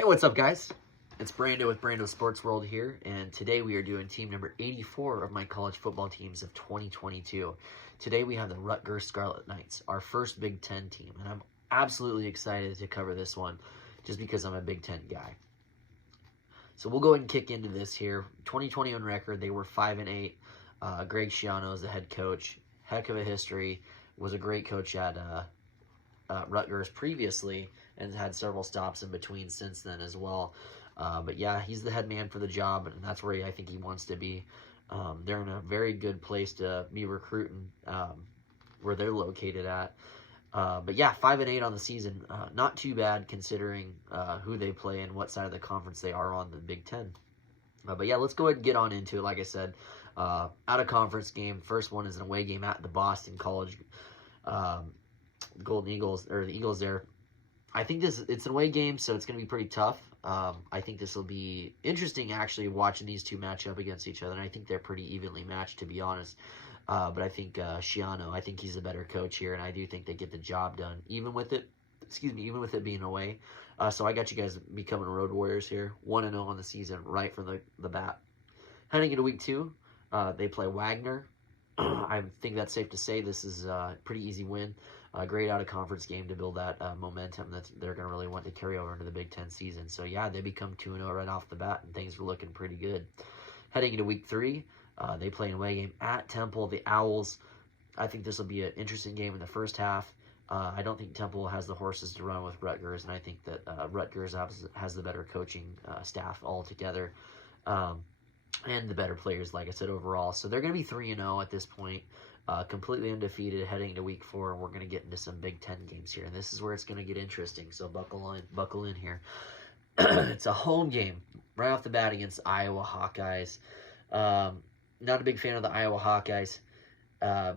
Hey, what's up, guys? It's Brando with Brando Sports World here, and today we are doing team number 84 of my college football teams of 2022. Today we have the Rutgers Scarlet Knights, our first Big Ten team, and I'm absolutely excited to cover this one just because I'm a Big Ten guy. So we'll go ahead and kick into this here. 2021 record, they were 5-8. Greg Schiano is the head coach. Heck of a history. Was a great coach at Rutgers previously and had several stops in between since then as well. But yeah, he's the head man for the job, and that's where I think he wants to be. They're in a very good place to be recruiting where they're located at. But yeah, 5-8 on the season. Not too bad considering who they play and what side of the conference they are on the Big Ten. But yeah, let's go ahead and get on into it. Like I said, out of conference game. First one is an away game at the Boston College Golden Eagles, or the Eagles there. I think it's an away game, so it's going to be pretty tough. I think this will be interesting, actually, watching these two match up against each other, and I think they're pretty evenly matched, to be honest. But I think Schiano, I think he's a better coach here, and I do think they get the job done, even with it being away. So I got you guys becoming Road Warriors here, 1-0 on the season, right from the bat. Heading into week 2, they play Wagner. I think that's safe to say this is a pretty easy win. A great out-of-conference game to build that momentum that they're going to really want to carry over into the Big Ten season. So, yeah, they become 2-0 right off the bat, and things are looking pretty good. Heading into week 3, they play an away game at Temple, the Owls. I think this will be an interesting game in the first half. I don't think Temple has the horses to run with Rutgers, and I think that Rutgers has the better coaching staff altogether. And the better players, like I said, overall. So they're going to be 3-0 at this point, completely undefeated heading into week 4, and we're going to get into some Big Ten games here. And this is where it's going to get interesting, so buckle in here. It's a home game right off the bat against Iowa Hawkeyes. Not a big fan of the Iowa Hawkeyes. I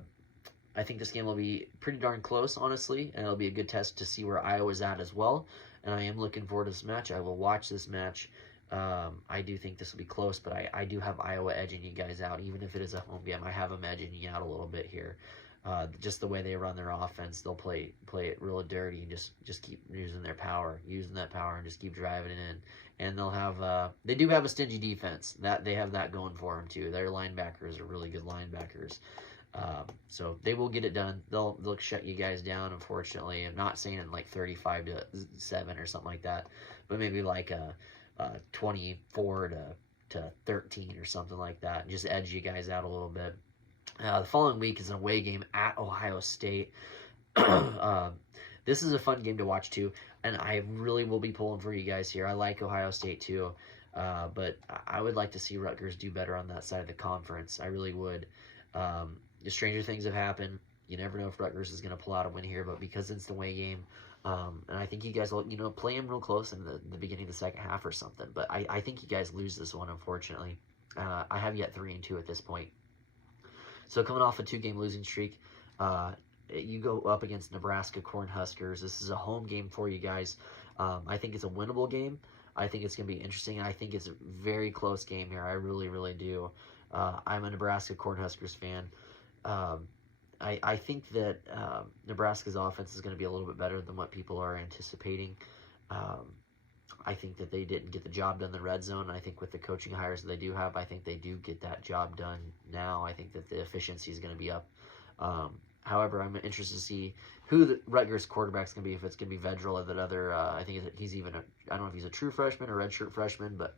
think this game will be pretty darn close, honestly, and it'll be a good test to see where Iowa's at as well. And I am looking forward to this match. I will watch this match. I do think this will be close, but I do have Iowa edging you guys out. Even if it is a home game, I have them edging you out a little bit here. Just the way they run their offense, they'll play it real dirty and just keep using that power and just keep driving it in. And they'll have they do have a stingy defense. That they have that going for them too. Their linebackers are really good linebackers. So they will get it done. They'll shut you guys down, unfortunately. I'm not saying like 35-7 or something like that, but maybe like 24-13 or something like that, and just edge you guys out a little bit. The following week is an away game at Ohio State. This is a fun game to watch too, and I really will be pulling for you guys here. I like Ohio State too, but I would like to see Rutgers do better on that side of the conference. I really would. The stranger things have happened. You never know if Rutgers is going to pull out a win here, but because it's the away game, and I think you guys will, play them real close in the beginning of the second half or something. But I think you guys lose this one, unfortunately. I have you at 3-2 at this point. So coming off a 2-game losing streak, you go up against Nebraska Cornhuskers. This is a home game for you guys. I think it's a winnable game. I think it's going to be interesting. I think it's a very close game here. I really, really do. I'm a Nebraska Cornhuskers fan. I think that Nebraska's offense is going to be a little bit better than what people are anticipating. I think that they didn't get the job done in the red zone. I think with the coaching hires that they do have, I think they do get that job done now. I think that the efficiency is going to be up. However, I'm interested to see who the Rutgers quarterback is going to be, if it's going to be Vedral or that other, I think he's even, I don't know if he's a true freshman or redshirt freshman, but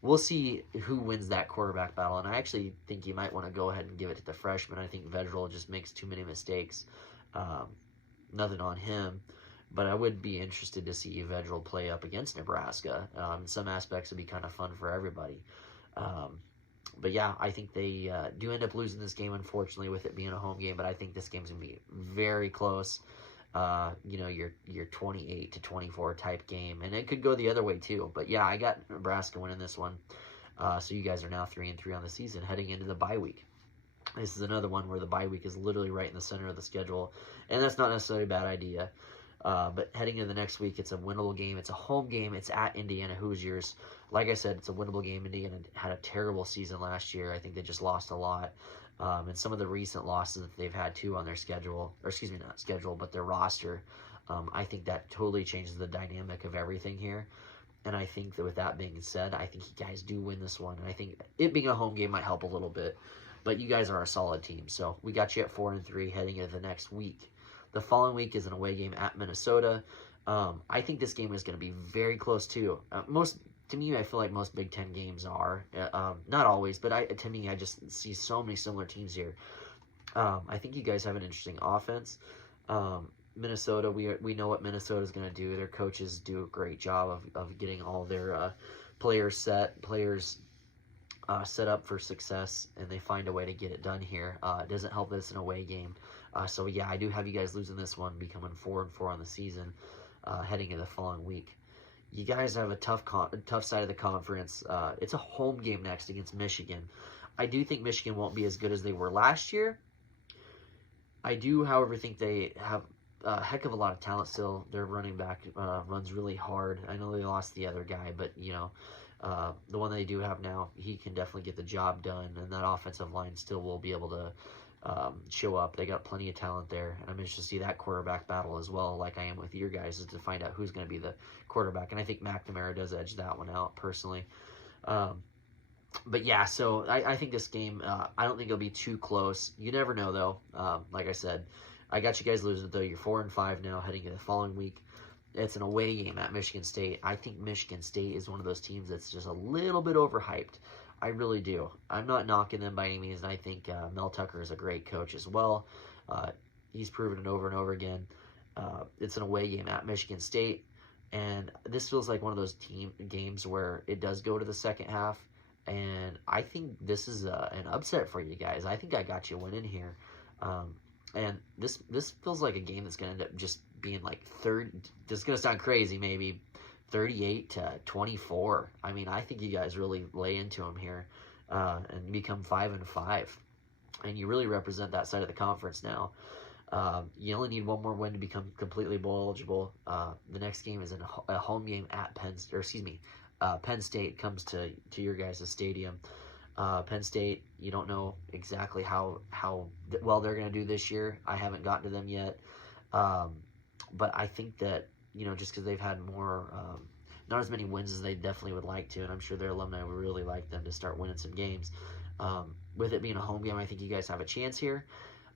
we'll see who wins that quarterback battle. And I actually think you might want to go ahead and give it to the freshman. I think Vedral just makes too many mistakes. Nothing on him. But I would be interested to see Vedral play up against Nebraska. Some aspects would be kind of fun for everybody. But yeah, I think they do end up losing this game, unfortunately, with it being a home game. But I think this game's going to be very close. Your 28-24 type game. And it could go the other way too. But yeah, I got Nebraska winning this one. So you guys are now 3-3 on the season, heading into the bye week. This is another one where the bye week is literally right in the center of the schedule. And that's not necessarily a bad idea. But heading into the next week, it's a winnable game. It's a home game. It's at Indiana Hoosiers. Like I said, it's a winnable game. Indiana had a terrible season last year. I think they just lost a lot. And some of the recent losses that they've had too on their schedule, or excuse me, not schedule, but their roster, I think that totally changes the dynamic of everything here. And I think that with that being said, I think you guys do win this one. And I think it being a home game might help a little bit. But you guys are a solid team. So we got you at 4-3 heading into the next week. The following week is an away game at Minnesota. I think this game is going to be very close too. To me, I feel like most Big Ten games are. Not always, but to me, I just see so many similar teams here. I think you guys have an interesting offense. Minnesota, we know what Minnesota is going to do. Their coaches do a great job of getting all their players set up for success, and they find a way to get it done here. It doesn't help that it's an away game. So yeah, I do have you guys losing this one, becoming 4-4 on the season, heading into the following week. You guys have a tough side of the conference. It's a home game next against Michigan. I do think Michigan won't be as good as they were last year. I do, however, think they have a heck of a lot of talent still. Their running back runs really hard. I know they lost the other guy, but the one they do have now, he can definitely get the job done, and that offensive line still will be able to show up. They got plenty of talent there, and I'm interested to see that quarterback battle as well, like I am with your guys, is to find out who's going to be the quarterback, and I think McNamara does edge that one out personally. But yeah, so I think this game, I don't think it'll be too close. You never know, though. Like I said, I got you guys losing, though. You're 4-5 now, heading into the following week. It's an away game at Michigan State. I think Michigan State is one of those teams that's just a little bit overhyped. I really do. I'm not knocking them by any means, and I think Mel Tucker is a great coach as well. He's proven it over and over again. It's an away game at Michigan State, and this feels like one of those games where it does go to the second half, and I think this is an upset for you guys. I think I got you winning here. And this feels like a game that's going to end up just being like this is going to sound crazy, maybe 38-24. I mean, I think you guys really lay into them here and become 5-5. And you really represent that side of the conference now. You only need one more win to become completely bowl eligible. The next game is a home game at Penn State comes to your guys' stadium. Penn State, you don't know exactly how well they're going to do this year. I haven't gotten to them yet. But I think that, just because they've had not as many wins as they definitely would like to, and I'm sure their alumni would really like them to start winning some games. With it being a home game, I think you guys have a chance here.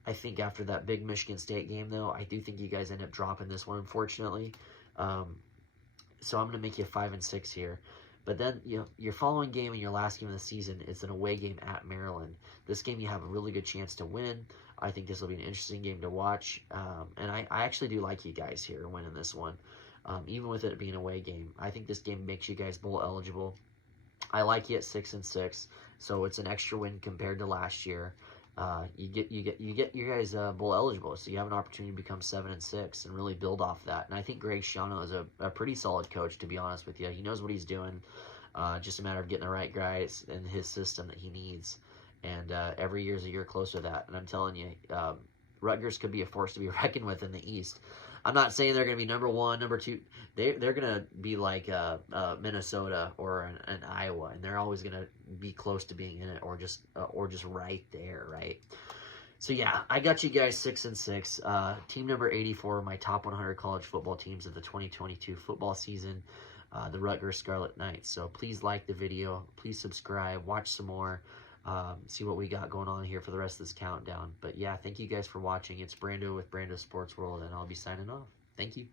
I think after that big Michigan State game, though, I do think you guys end up dropping this one, unfortunately. So I'm going to make you 5-6 here. But then, your following game and your last game of the season is an away game at Maryland. This game you have a really good chance to win. I think this will be an interesting game to watch. And I actually do like you guys here winning this one, even with it being an away game. I think this game makes you guys bowl eligible. I like you at 6-6, so it's an extra win compared to last year. You get you guys bowl eligible, so you have an opportunity to become 7-6 and really build off that. And I think Greg Schiano is a pretty solid coach, to be honest with you. He knows what he's doing. Just a matter of getting the right guys in his system that he needs. And every year is a year closer to that. And I'm telling you, Rutgers could be a force to be reckoned with in the East. I'm not saying they're going to be number one, number two. They're going to be like Minnesota or an Iowa, and they're always going to be close to being in it, or just right there, right? So yeah, I got you guys 6-6. Team number 84, my top 100 college football teams of the 2022 football season, the Rutgers Scarlet Knights. So please like the video, please subscribe, watch some more. See what we got going on here for the rest of this countdown. But yeah, thank you guys for watching. It's Brando with Brando Sports World, and I'll be signing off. Thank you.